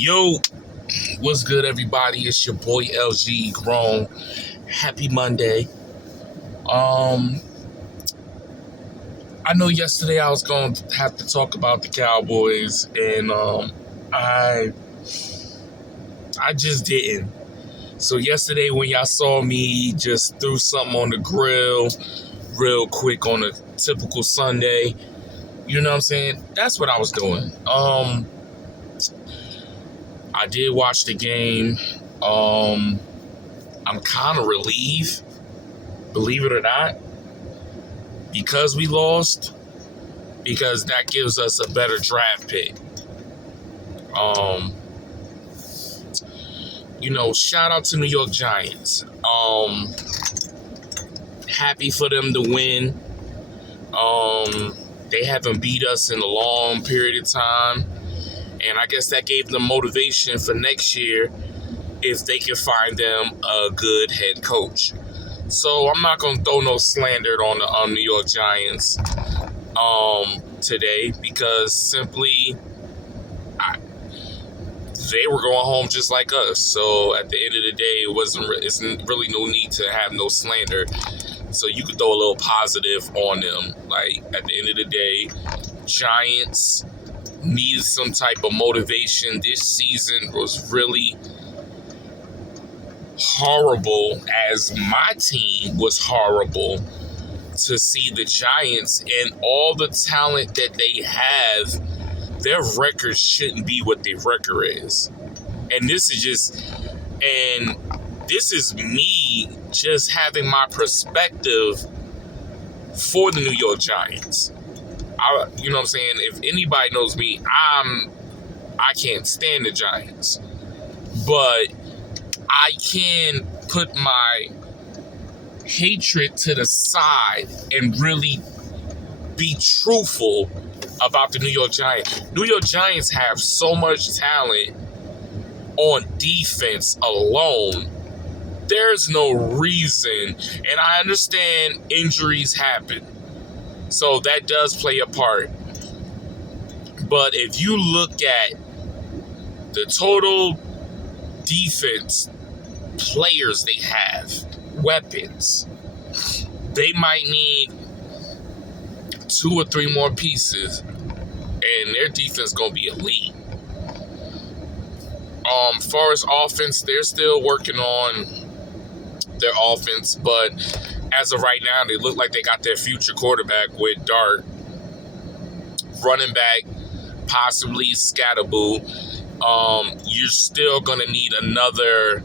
Yo, what's good, everybody? It's your boy LG Grown. Happy Monday. I know yesterday I was going to have to talk about the Cowboys, and I just didn't. So yesterday when y'all saw me just threw something on the grill real quick on a typical Sunday, you know what I'm saying? That's what I was doing. I did watch the game. I'm kind of relieved, believe it or not, because we lost, because that gives us a better draft pick. Shout out to New York Giants. Happy for them to win. They haven't beat us in a long period of time. And I guess that gave them motivation for next year if they can find them a good head coach. So I'm not going to throw no slander on the New York Giants today, because simply they were going home just like us. So at the end of the day, it's really no need to have no slander. So you could throw a little positive on them. Like, at the end of the day, Giants needed some type of motivation. This season was really horrible, as my team was horrible, to see the Giants and all the talent that they have. Their record shouldn't be what their record is. And this is me just having my perspective for the New York Giants. You know what I'm saying? If anybody knows me, I can't stand the Giants. But I can put my hatred to the side and really be truthful about the New York Giants. New York Giants have so much talent on defense alone. There's no reason, and I understand injuries happen, so that does play a part. But if you look at the total defense players they have, weapons, they might need 2 or 3 more pieces, and their defense gonna be elite. As far as offense, they're still working on their offense, but as of right now, they look like they got their future quarterback with Dart. Running back, possibly Scatterboo. You're still gonna need another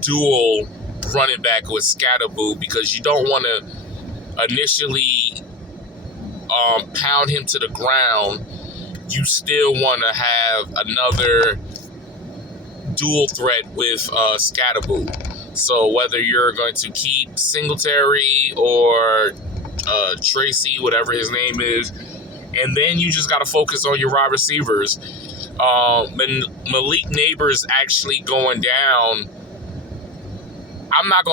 dual running back with Scatterboo, because you don't want to initially pound him to the ground. You still want to have another dual threat with Scatterboo. So whether you're going to keep Singletary or Tracy, whatever his name is, and then you just got to focus on your wide receivers. Malik Neighbors actually going down, I'm not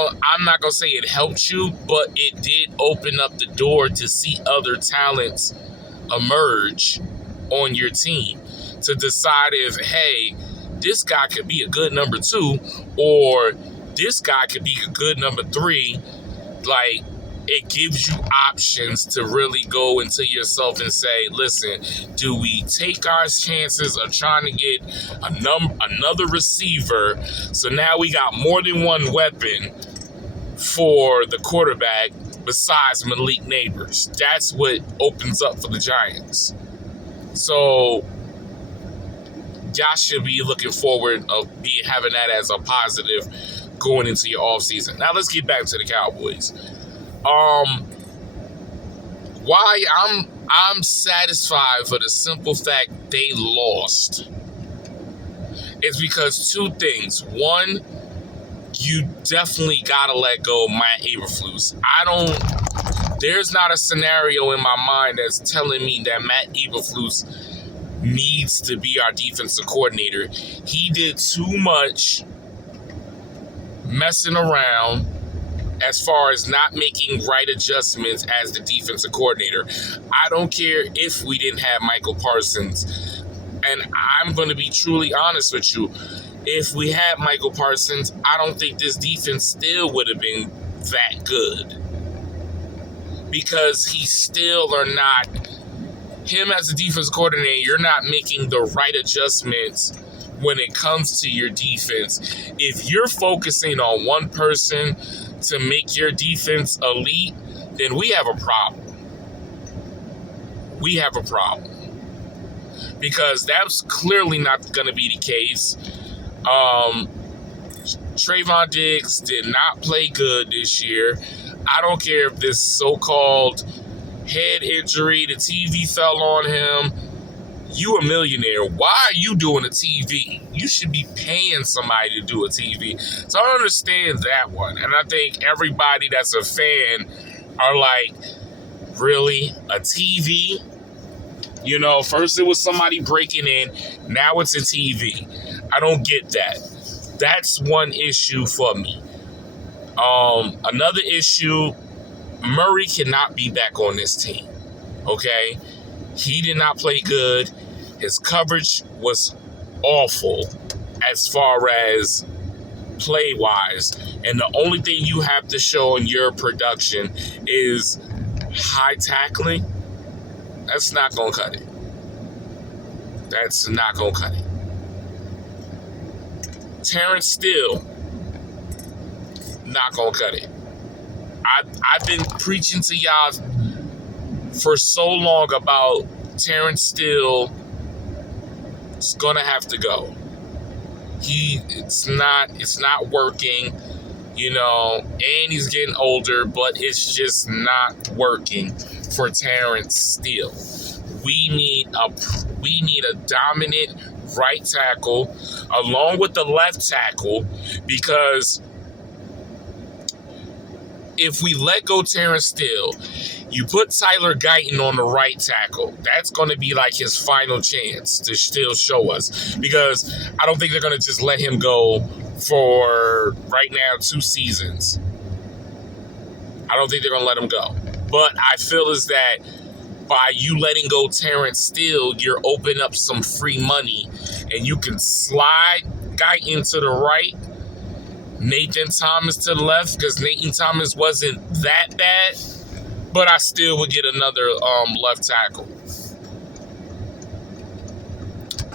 gonna say it helped you, but it did open up the door to see other talents emerge on your team, to decide if, hey, this guy could be a good number 2, or this guy could be a good number 3. Like, it gives you options to really go into yourself and say, listen, do we take our chances of trying to get another receiver? So now we got more than one weapon for the quarterback besides Malik Neighbors. That's what opens up for the Giants. So y'all should be looking forward of having that as a positive going into your offseason. Now let's get back to the Cowboys. Why I'm satisfied for the simple fact they lost is because 2 things. One, you definitely gotta let go of Matt Eberflus. There's not a scenario in my mind that's telling me that Matt Eberflus needs to be our defensive coordinator. He did too much messing around as far as not making right adjustments as the defensive coordinator. I don't care if we didn't have Michael Parsons. And I'm going to be truly honest with you. If we had Michael Parsons, I don't think this defense still would have been that good. Because he still are not, him as a defense coordinator, you're not making the right adjustments when it comes to your defense. If you're focusing on one person to make your defense elite, then we have a problem. We have a problem. Because that's clearly not going to be the case. Trayvon Diggs did not play good this year. I don't care if this so-called head injury, the TV fell on him. You a millionaire. Why are you doing a TV? You should be paying somebody to do a TV. So I don't understand that one. And I think everybody that's a fan are like, really? A TV? You know, first it was somebody breaking in. Now it's a TV. I don't get that. That's one issue for me. Another issue, Murray cannot be back on this team. Okay? He did not play good. His coverage was awful as far as play-wise. And the only thing you have to show in your production is high tackling. That's not going to cut it. That's not going to cut it. Terrence Steele, not going to cut it. I've been preaching to y'all for so long about Terrence Steele. It's going to have to go. It's not working, you know, and he's getting older, but it's just not working for Terrence Steele. We need a dominant right tackle along with the left tackle, because if we let go Terrence Steele, you put Tyler Guyton on the right tackle. That's going to be like his final chance to still show us, because I don't think they're going to just let him go for right now 2 seasons. I don't think they're going to let him go. But I feel is that by you letting go Terrence Steele, you're opening up some free money, and you can slide Guyton to the right, Nathan Thomas to the left, because Nathan Thomas wasn't that bad, but I still would get another left tackle.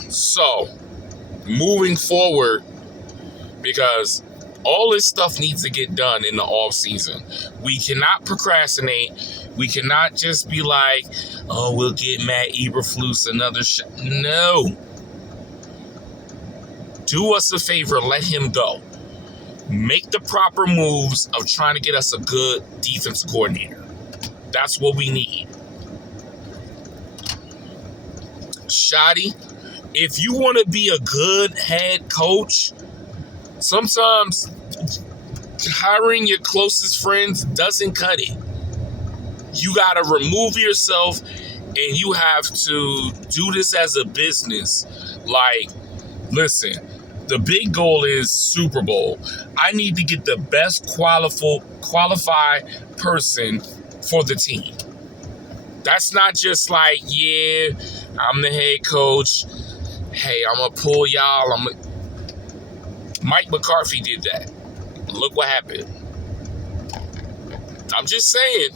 So, moving forward, because all this stuff needs to get done in the offseason. We cannot procrastinate. We cannot just be like, oh, we'll get Matt Eberflus another shot. No. Do us a favor, let him go. Make the proper moves of trying to get us a good defense coordinator. That's what we need. Shotty, if you want to be a good head coach, sometimes hiring your closest friends doesn't cut it. You got to remove yourself, and you have to do this as a business. Like, listen, the big goal is Super Bowl. I need to get the best qualified person for the team. That's not just like, yeah, I'm the head coach. Hey, I'm going to pull y'all. Mike McCarthy did that. Look what happened. I'm just saying.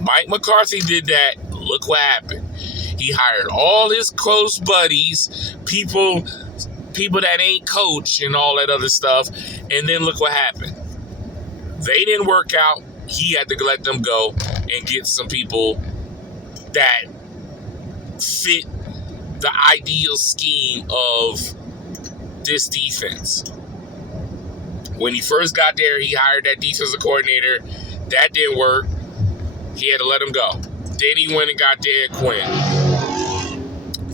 Mike McCarthy did that. Look what happened. He hired all his close buddies, people that ain't coach and all that other stuff. And then look what happened. They didn't work out. He had to let them go and get some people that fit the ideal scheme of this defense. When he first got there, he hired that defensive coordinator. That didn't work. He had to let him go. Then he went and got Dan Quinn.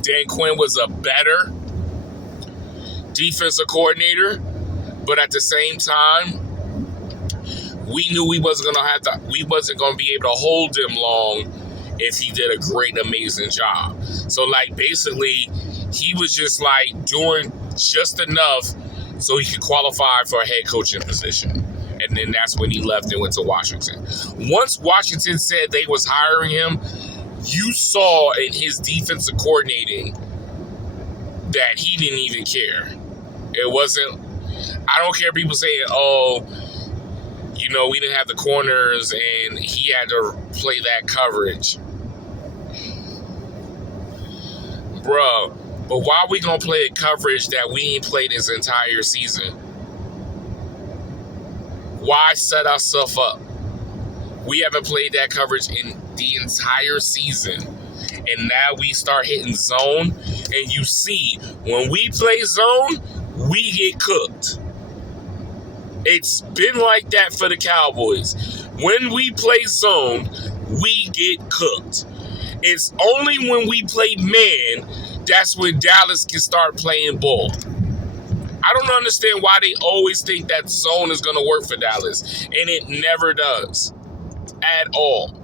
Dan Quinn was a better defensive coordinator, but at the same time, we knew we wasn't going to be able to hold him long if he did a great, amazing job. So, like, basically, he was just, like, doing just enough so he could qualify for a head coaching position. And then that's when he left and went to Washington. Once Washington said they was hiring him, you saw in his defensive coordinating that he didn't even care. It wasn't, I don't care people saying, oh, you know, we didn't have the corners and he had to play that coverage. Bro, but why are we going to play a coverage that we ain't played this entire season? Why set ourselves up? We haven't played that coverage in the entire season. And now we start hitting zone. And you see, when we play zone, we get cooked. It's been like that for the Cowboys. When we play zone, we get cooked. It's only when we play man, that's when Dallas can start playing ball. I don't understand why they always think that zone is going to work for Dallas. And it never does. At all.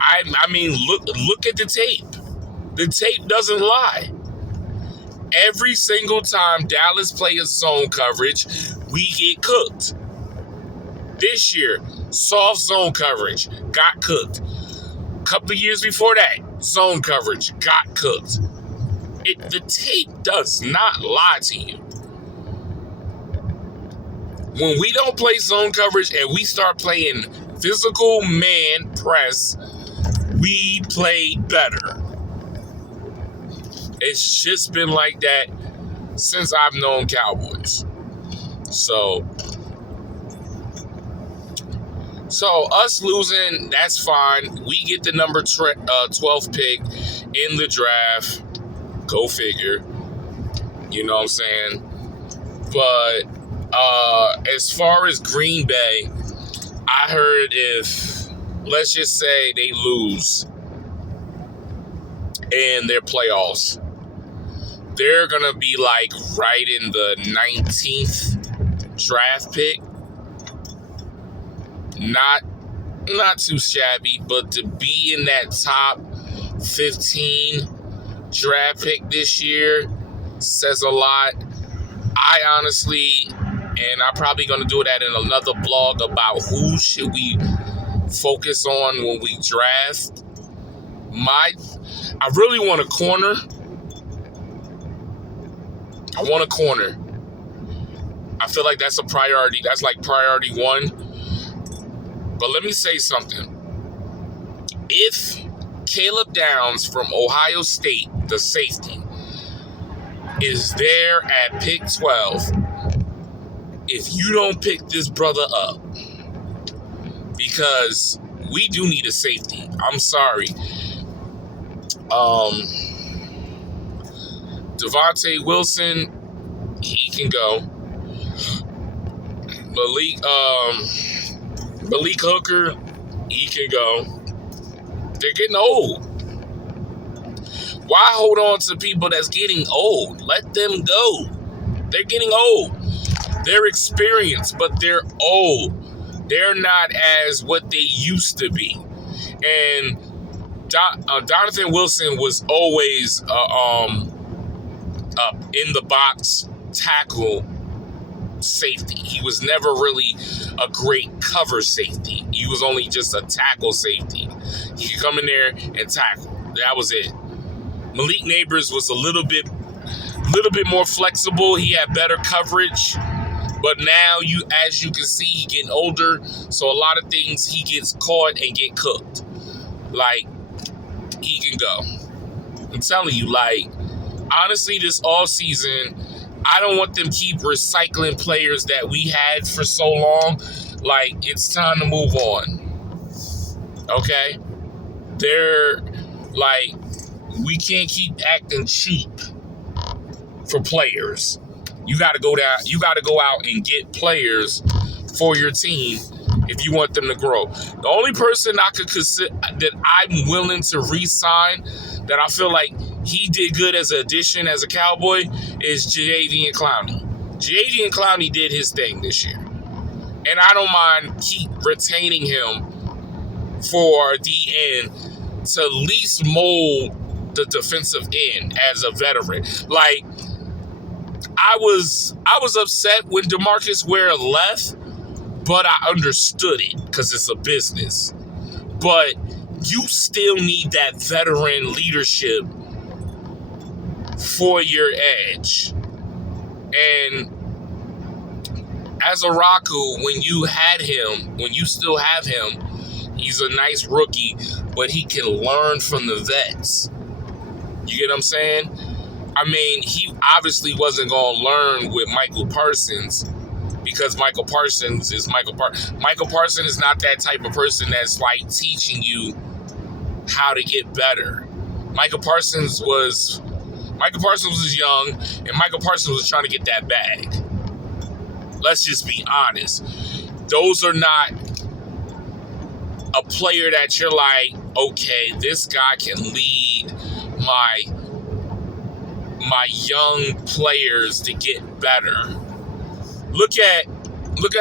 I mean, look at the tape. The tape doesn't lie. Every single time Dallas plays zone coverage, we get cooked. This year, soft zone coverage, got cooked. A couple of years before that, zone coverage, got cooked. The tape does not lie to you. When we don't play zone coverage and we start playing physical man press, we play better. It's just been like that since I've known Cowboys. So us losing, that's fine. We get the number 12 pick in the draft. Go figure. You know what I'm saying? But as far as Green Bay, I heard if, let's just say they lose in their playoffs, they're going to be like right in the 19th draft pick. Not too shabby, but to be in that top 15 draft pick this year says a lot. I honestly, and I'm probably going to do that in another blog about who should we focus on when we draft. I really want a corner. I want a corner. I feel like that's a priority. That's like priority one. But let me say something. If Caleb Downs from Ohio State, the safety, is there at pick 12, if you don't pick this brother up, because we do need a safety. I'm sorry. Devontae Wilson, he can go. Malik Hooker, he can go. They're getting old. Why hold on to people that's getting old? Let them go. They're getting old. They're experienced, but they're old. They're not as what they used to be. And Donovan Wilson was always in the box tackle safety. He was never really a great cover safety. He was only just a tackle safety. He could come in there and tackle. That was it. Malik Neighbors was a little bit more flexible. He had better coverage. But now, as you can see, he's getting older. So a lot of things he gets caught and get cooked. Like, he can go. I'm telling you, like, honestly, this offseason, I don't want them keep recycling players that we had for so long. Like, it's time to move on. Okay? They're, like, we can't keep acting cheap for players. You got to go out and get players for your team if you want them to grow. The only person I could consider that I'm willing to re-sign, that I feel like he did good as an addition as a Cowboy, is Jadeveon Clowney. Jadeveon Clowney did his thing this year. And I don't mind keep retaining him for the end to at least mold the defensive end as a veteran. Like, I was upset when DeMarcus Ware left, but I understood it because it's a business. But you still need that veteran leadership for your edge. And as a Raku, when you still have him, he's a nice rookie, but he can learn from the vets. You get what I'm saying? I mean, he obviously wasn't going to learn with Michael Parsons because Michael Parsons is Michael Parsons. Michael Parsons is not that type of person that's like teaching you how to get better. Michael Parsons was young, and Michael Parsons was trying to get that bag. Let's just be honest. Those are not a player that you're like, okay, this guy can lead my young players to get better. Look at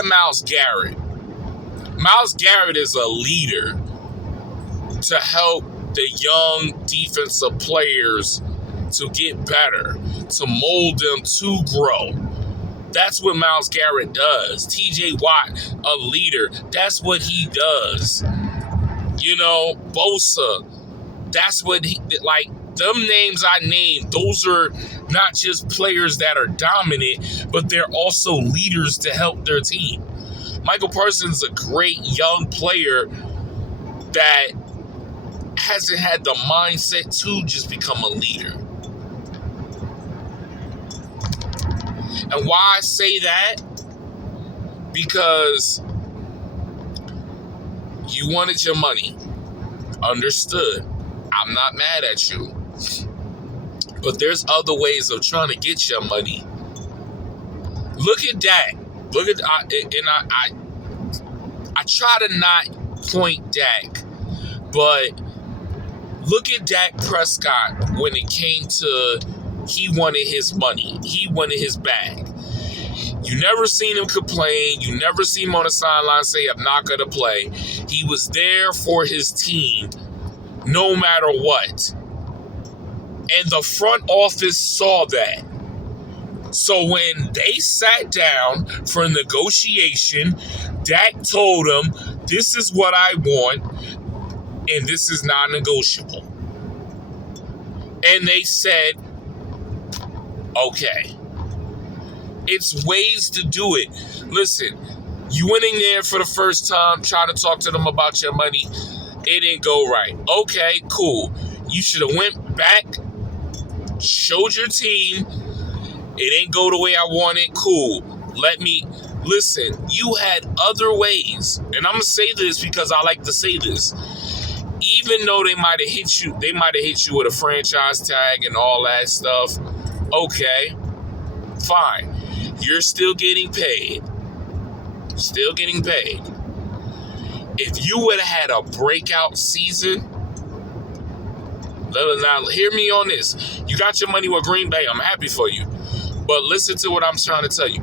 Myles Garrett. Myles Garrett is a leader to help the young defensive players to get better, to mold them to grow. That's what Myles Garrett does. TJ Watt, a leader. That's what he does. You know, Bosa, that's what he, like, them names I named, those are not just players that are dominant, but they're also leaders to help their team. Michael Parsons is a great young player that hasn't had the mindset to just become a leader. And why I say that? Because you wanted your money. Understood. I'm not mad at you. But there's other ways of trying to get your money. Look at Dak. I try to not point Dak, but look at Dak Prescott when it came to he wanted his money. He wanted his bag. You never seen him complain. You never seen him on the sideline say, I'm not going to play. He was there for his team no matter what. And the front office saw that. So when they sat down for negotiation, Dak told them, this is what I want, and this is non-negotiable. And they said, okay. It's ways to do it. Listen, you went in there for the first time, trying to talk to them about your money. It didn't go right. Okay, cool. You should have went back, showed your team. It didn't go the way I wanted. Cool. Listen, you had other ways. And I'm going to say this because I like to say this. Even though they might have hit you with a franchise tag and all that stuff. Okay, fine. You're still getting paid. Still getting paid. If you would have had a breakout season, now hear me on this. You got your money with Green Bay. I'm happy for you. But listen to what I'm trying to tell you.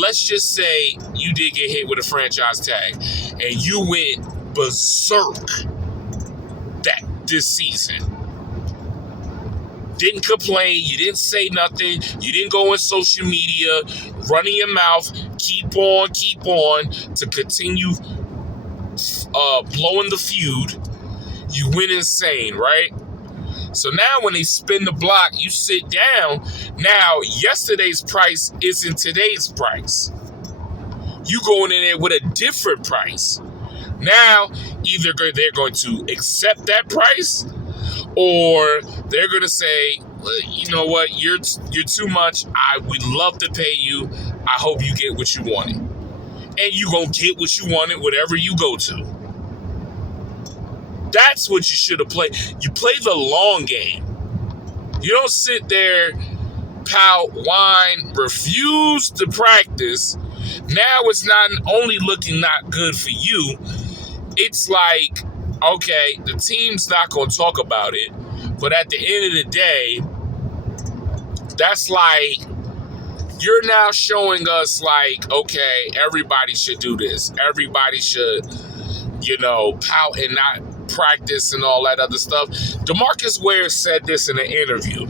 Let's just say you did get hit with a franchise tag and you went berserk this season. Didn't complain. You didn't say nothing. You didn't go on social media, running your mouth. Keep on to continue blowing the feud. You went insane, right? So now when they spin the block, you sit down. Now, yesterday's price isn't today's price. You going in there with a different price. Now, either they're going to accept that price or they're going to say, well, you know what, you're too much. I would love to pay you. I hope you get what you wanted. And you going to get what you wanted whatever you go to. That's what you should have played. You play the long game. You don't sit there, pout, whine, refuse to practice. Now it's not only looking not good for you, it's like, okay, the team's not going to talk about it, but at the end of the day, that's like, you're now showing us like, okay, everybody should do this. Everybody should, pout and not practice and all that other stuff. DeMarcus Ware said this in an interview.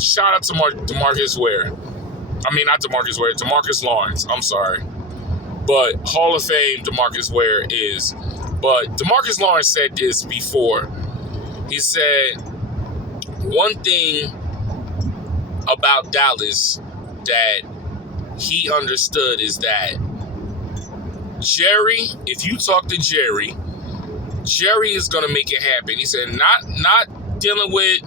Shout out to DeMarcus Ware. I mean, not DeMarcus Ware, DeMarcus Lawrence. I'm sorry. But Hall of Fame DeMarcus Ware is. But DeMarcus Lawrence said this before. He said, one thing about Dallas that he understood is that Jerry, if you talk to Jerry is going to make it happen. He said, not dealing with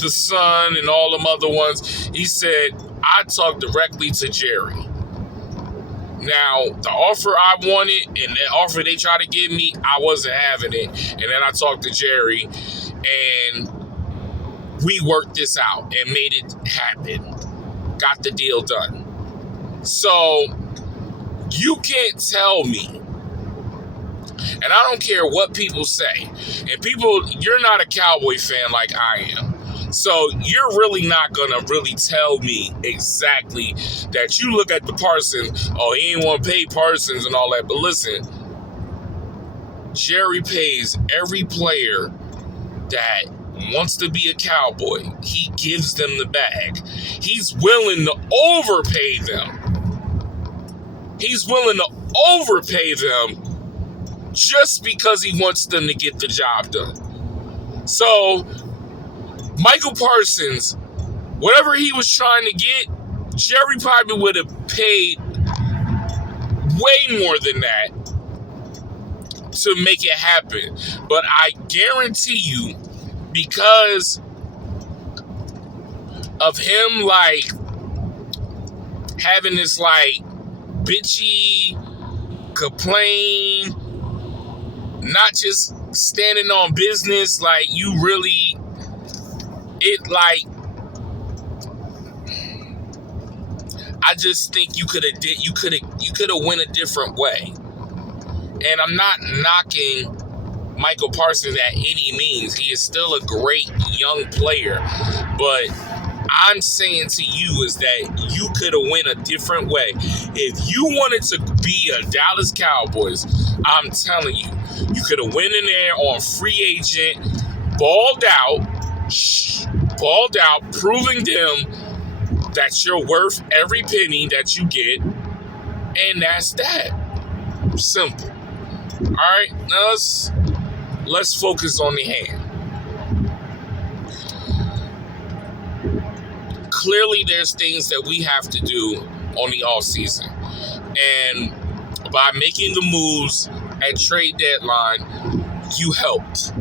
the son and all them other ones. He said, I talked directly to Jerry. Now, the offer I wanted and the offer they tried to give me, I wasn't having it. And then I talked to Jerry and we worked this out and made it happen. Got the deal done. So, you can't tell me, and I don't care what people say, and people, you're not a Cowboy fan like I am, so you're really not gonna really tell me exactly that you look at the Parsons, oh, he ain't want to pay Parsons and all that, but listen, Jerry pays every player that wants to be a Cowboy. He gives them the bag. He's willing to overpay them. He's willing to overpay them just because he wants them to get the job done. So, Michael Parsons, whatever he was trying to get, Jerry probably would have paid way more than that to make it happen. But I guarantee you, because of him, like, having this, like, bitchy, complain, not just standing on business, like, you really, it, like, I just think you could have went a different way. And I'm not knocking Michael Parsons at any means. He is still a great young player, but I'm saying to you is that you could have went a different way. If you wanted to be a Dallas Cowboys, I'm telling you, you could have went in there on free agent, balled out, proving them that you're worth every penny that you get, and that's that. Simple. All right, now let's focus on the hand. Clearly, there's things that we have to do on the off season, and by making the moves at trade deadline, you helped.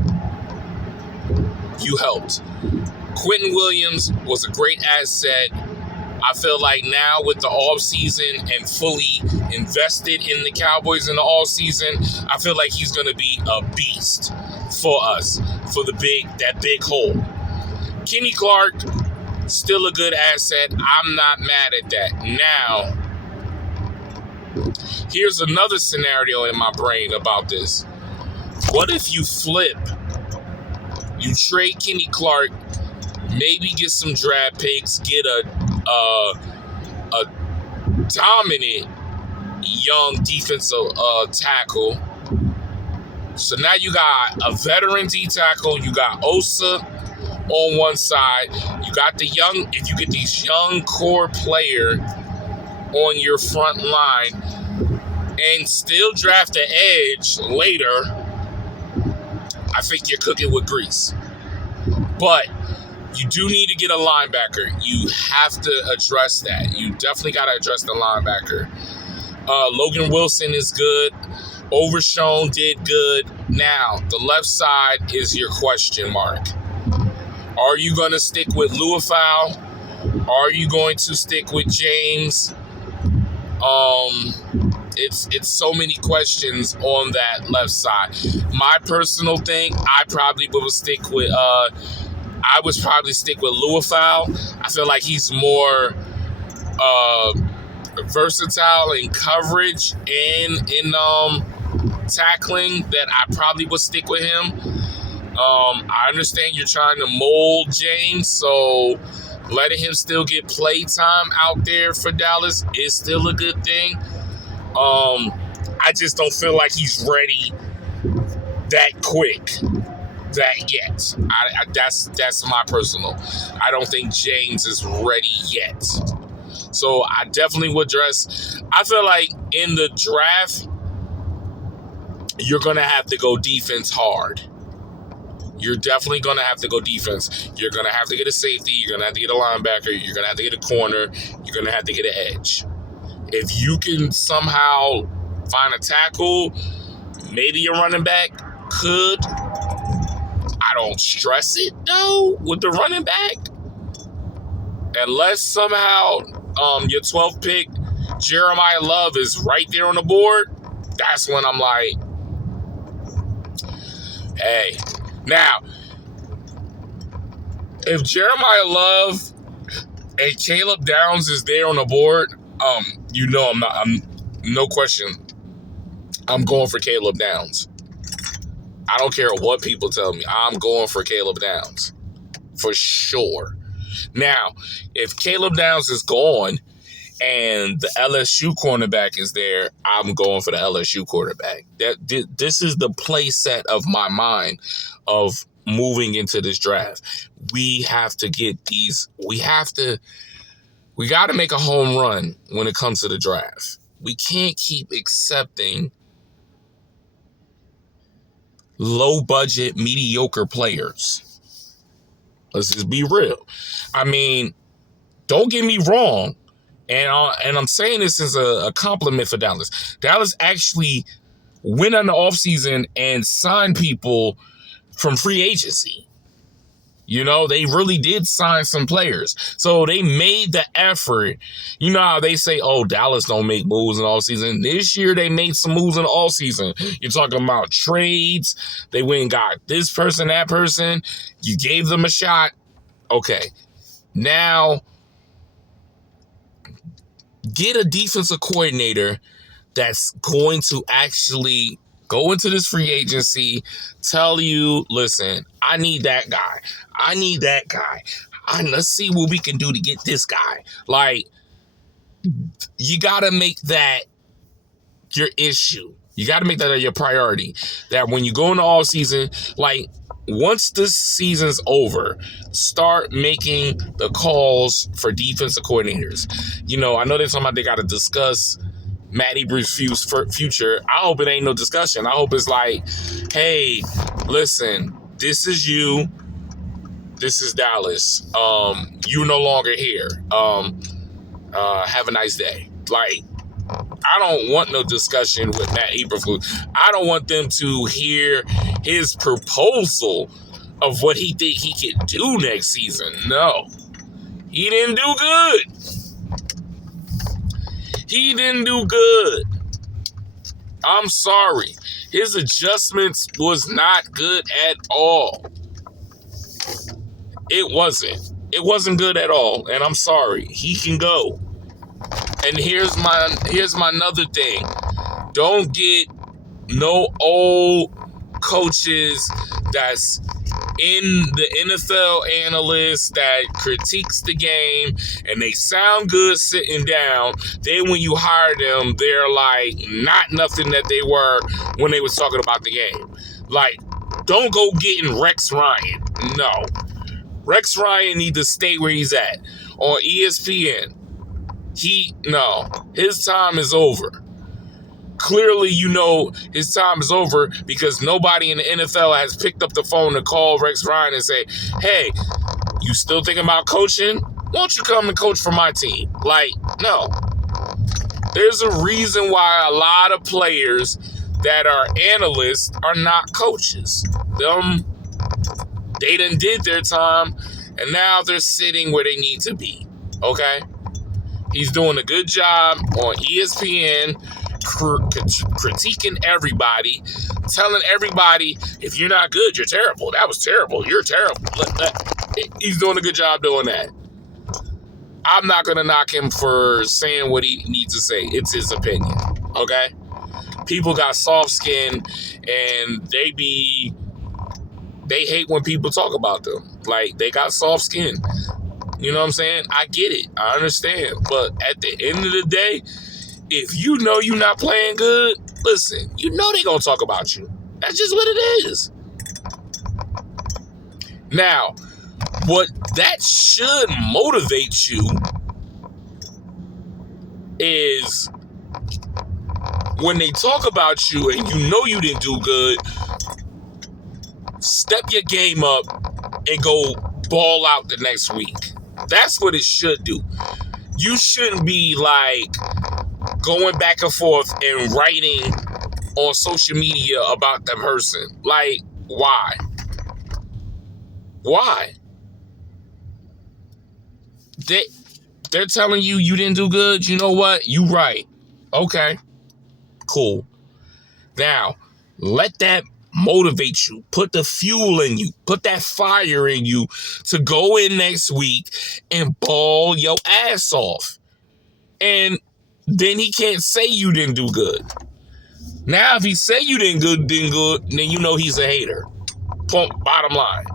Quentin Williams was a great asset. I feel like now with the off season and fully invested in the Cowboys in the off season, I feel like he's going to be a beast for us, for that big hole. Kenny Clark, still a good asset. I'm not mad at that. Now, here's another scenario in my brain about this. What if you flip? You trade Kenny Clark, maybe get some draft picks, get a dominant young defensive tackle. So now you got a veteran D tackle. You got Osa on one side. You got the young, if you get these young core player on your front line and still draft an edge later, I think you're cooking with grease. But you do need to get a linebacker. You have to address that. You definitely got to address the linebacker. Logan Wilson is good. Overshown did good. Now, the left side is your question mark. Are you going to stick with Luafau? Are you going to stick with James? It's so many questions on that left side. My personal thing, I probably would stick with Luafau. I feel like he's more versatile in coverage and in tackling, that I probably would stick with him. I understand you're trying to mold James, so letting him still get play time out there for Dallas is still a good thing. I just don't feel like he's ready that quick, that yet. That's my personal. I don't think James is ready yet. So I definitely would address. I feel like in the draft, you're going to have to go defense hard. you're definitely going to have to go defense. You're going to have to get a safety. You're going to have to get a linebacker. You're going to have to get a corner. You're going to have to get an edge. If you can somehow find a tackle, maybe your running back could. I don't stress it, though, with the running back. Unless somehow your 12th pick, Jeremiah Love, is right there on the board, that's when I'm like, hey. Now, if Jeremiah Love and Caleb Downs is there on the board, I'm no question, I'm going for Caleb Downs. I don't care what people tell me. I'm going for Caleb Downs. For sure. Now, if Caleb Downs is gone and the LSU cornerback is there, I'm going for the LSU quarterback. This is the play set of my mind of moving into this draft. We have to get these. We got to make a home run when it comes to the draft. We can't keep accepting low budget, mediocre players. Let's just be real. I mean, don't get me wrong. And I'm saying this as a compliment for Dallas. Dallas actually went on the offseason and signed people from free agency. You know, they really did sign some players. So they made the effort. You know how they say, oh, Dallas don't make moves in all season. This year they made some moves in all season. You're talking about trades. They went and got this person, that person. You gave them a shot. Okay. Now, get a defensive coordinator that's going to actually go into this free agency, tell you, listen, I need that guy. I need that guy. Let's see what we can do to get this guy. Like, you got to make that your issue. You got to make that your priority. That when you go into all season, like, once this season's over, start making the calls for defensive coordinators. You know, I know they're talking about they got to discuss Matt Eberflus' future. I hope it ain't no discussion. I hope it's like, hey, listen, this is you. This is Dallas. You're no longer here. Have a nice day. Like, I don't want no discussion with Matt Eberflus. I don't want them to hear his proposal of what he think he can do next season. No. He didn't do good. He didn't do good. I'm sorry. His adjustments was not good at all. It wasn't. It wasn't good at all. And I'm sorry. He can go. And here's my another thing. Don't get no old coaches that's in the NFL analyst that critiques the game and they sound good sitting down. Then when you hire them, they're like not nothing that they were when they was talking about the game. Like, don't go getting Rex Ryan. No. Rex Ryan need to stay where he's at on ESPN. His time is over. Clearly, you know his time is over because nobody in the NFL has picked up the phone to call Rex Ryan and say, hey, you still thinking about coaching? Why don't you come and coach for my team? Like, no. There's a reason why a lot of players that are analysts are not coaches. They done did their time, and now they're sitting where they need to be. Okay? He's doing a good job on ESPN, critiquing everybody, telling everybody, if you're not good, you're terrible. That was terrible. You're terrible. He's doing a good job doing that. I'm not going to knock him for saying what he needs to say. It's his opinion, okay? People got soft skin, and they hate when people talk about them. Like, they got soft skin. You know what I'm saying? I get it. I understand. But at the end of the day, if you know you're not playing good, listen, you know they're going to talk about you. That's just what it is. Now, what that should motivate you is when they talk about you and you know you didn't do good, step your game up and go ball out the next week. That's what it should do. You shouldn't be like going back and forth and writing on social media about that person. Like, why? Why? They're telling you didn't do good. You know what? You right. Okay. Cool. Now, let that motivate you. Put the fuel in you. Put that fire in you to go in next week and ball your ass off. And then he can't say you didn't do good. Now, if he say you didn't good, then you know he's a hater. Bottom line.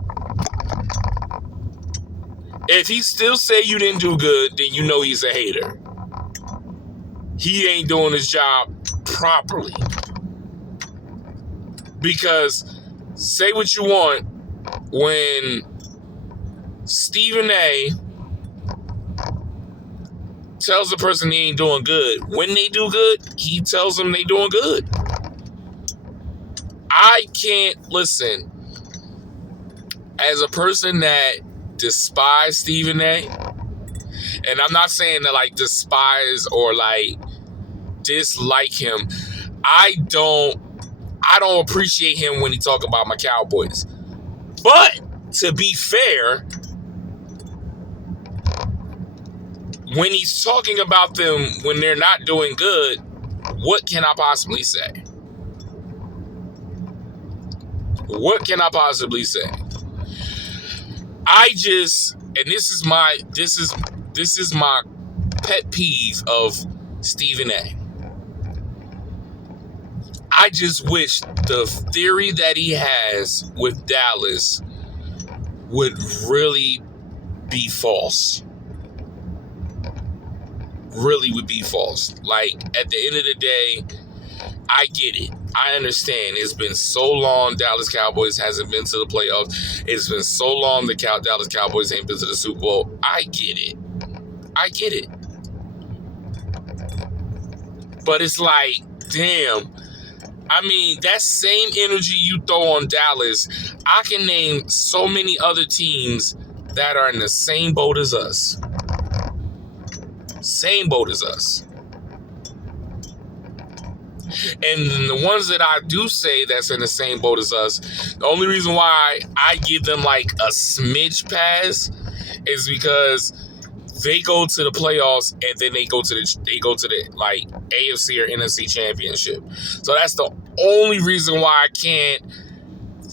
If he still say you didn't do good, then you know he's a hater. He ain't doing his job properly. Because say what you want, when Stephen A tells the person he ain't doing good, when they do good, he tells them they doing good. I can't listen. As a person that despise Stephen A, and I'm not saying that like despise or like dislike him. I don't appreciate him when he talk about my Cowboys. But to be fair, when he's talking about them when they're not doing good, what can I possibly say? What can I possibly say? And this is my pet peeve of Stephen A. I just wish the theory that he has with Dallas would really be false. Really would be false. Like, at the end of the day, I get it. I understand. It's been so long Dallas Cowboys hasn't been to the playoffs. It's been so long the Dallas Cowboys ain't been to the Super Bowl. I get it. But it's like, damn. I mean, that same energy you throw on Dallas, I can name so many other teams that are in the same boat as us. Same boat as us. And the ones that I do say that's in the same boat as us, the only reason why I give them like a smidge pass is because they go to the playoffs and then they go to the like AFC or NFC championship. So that's the only reason why I can't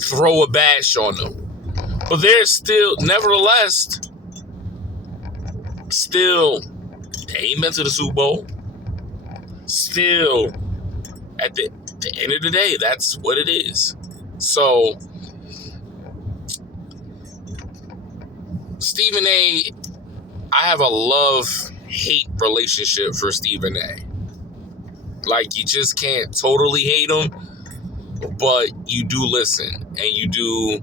throw a bash on them. But they're still, nevertheless, they ain't been to the Super Bowl. Still, at the end of the day, that's what it is. So, Stephen A, I have a love-hate relationship for Stephen A. Like, you just can't totally hate him, but you do listen, and you do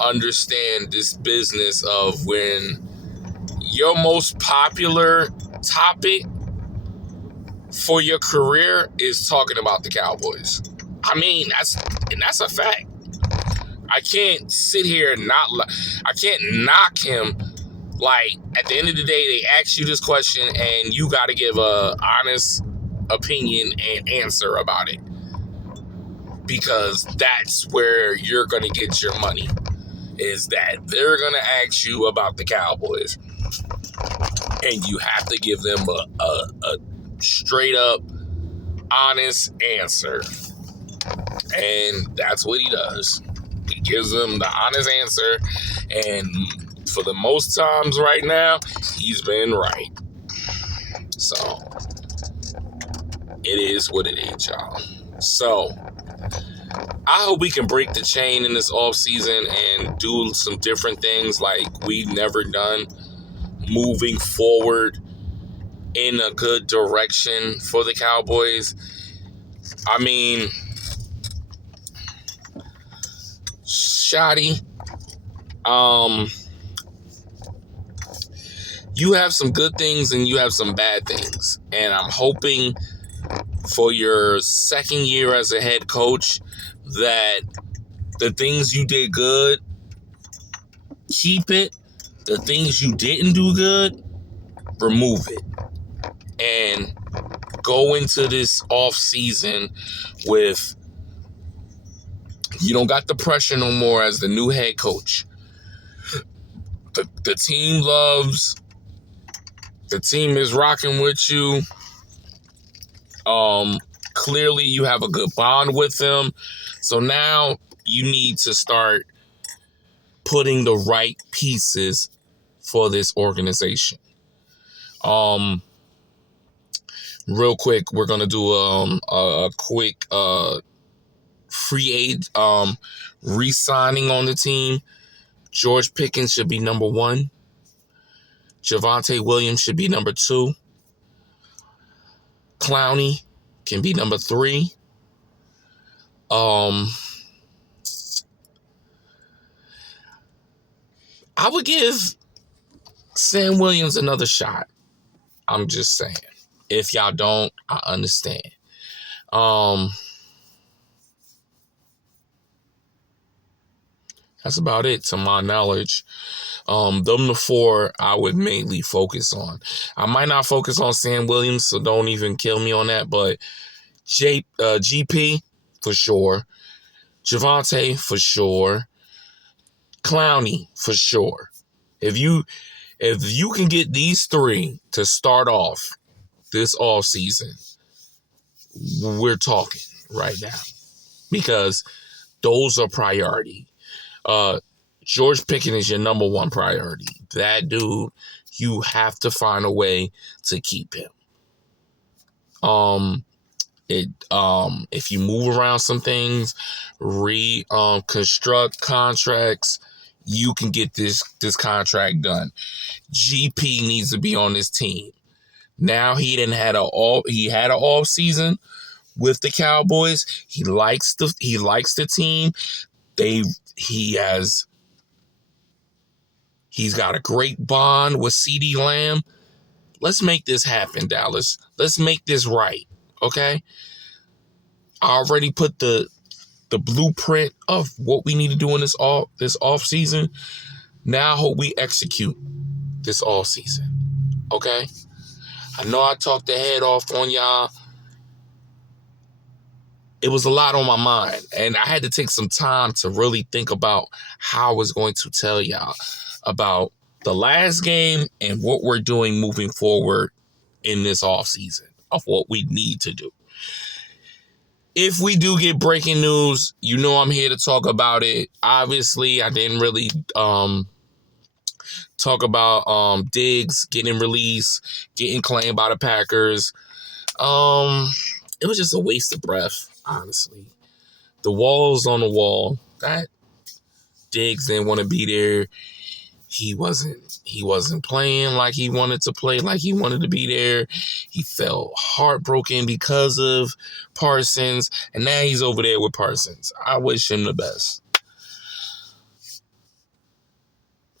understand this business of when your most popular topic for your career is talking about the Cowboys. I mean, that's a fact. I can't sit here and I can't knock him. Like, at the end of the day, they ask you this question and you got to give a honest opinion and answer about it. Because that's where you're going to get your money. Is that they're going to ask you about the Cowboys. And you have to give them a straight up, honest answer. And that's what he does. He gives them the honest answer. And for the most times right now, he's been right. So, it is what it is, y'all. So, I hope we can break the chain in this offseason and do some different things like we've never done, moving forward in a good direction for the Cowboys. I mean, Shotty, you have some good things and you have some bad things. And I'm hoping for your second year as a head coach that The things you did good, keep it. The things you didn't do good, remove it. And go into this off season with, you don't got the pressure no more as the new head coach. The team is rocking with you. Clearly you have a good bond with them. So now you need to start putting the right pieces for this organization. Real quick, we're gonna do a quick free aid re-signing on the team. George Pickens should be number 1. Javonte Williams should be number 2. Clowney can be number 3. I would give Sam Williams another shot. I'm just saying. If y'all don't, I understand. That's about it to my knowledge. Them the 4 I would mainly focus on. I might not focus on Sam Williams, so don't even kill me on that. But GP for sure, Javonte for sure, Clowney for sure. If you can get these 3 to start off this off season, we're talking right now, because those are priority. George Pickens is your number 1 priority. That dude, you have to find a way to keep him. If you move around some things, construct contracts, you can get this contract done. GP needs to be on this team. Now he had an off season with the Cowboys. He likes the team. He's got a great bond with CeeDee Lamb. Let's make this happen, Dallas. Let's make this right, okay? I already put the blueprint of what we need to do in this off season. Now I hope we execute this off season, okay? I know I talked the head off on y'all. It was a lot on my mind, and I had to take some time to really think about how I was going to tell y'all about the last game and what we're doing moving forward in this offseason of what we need to do. If we do get breaking news, you know I'm here to talk about it. Obviously, I didn't really talk about Diggs getting released, getting claimed by the Packers. It was just a waste of breath, honestly. The wall's on the wall. That Diggs didn't want to be there. He wasn't playing like he wanted to play, like he wanted to be there. He felt heartbroken because of Parsons, and now he's over there with Parsons. I wish him the best.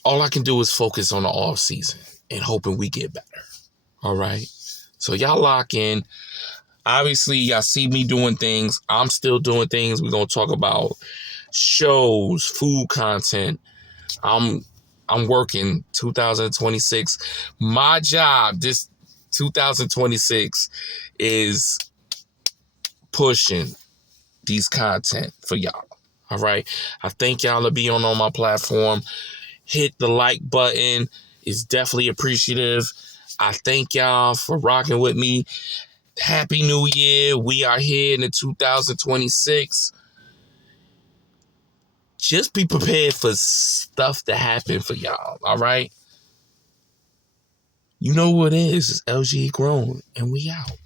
All I can do is focus on the off season and hoping we get better. All right? So y'all lock in. Obviously, y'all see me doing things. I'm still doing things. We're going to talk about shows, food content. I'm working 2026. My job this 2026 is pushing these content for y'all. All right. I thank y'all to be on my platform. Hit the like button. It's definitely appreciative. I thank y'all for rocking with me. Happy New Year. We are here in the 2026. Just be prepared for stuff to happen for y'all, all right? You know what it is. It's LG Grown, and we out.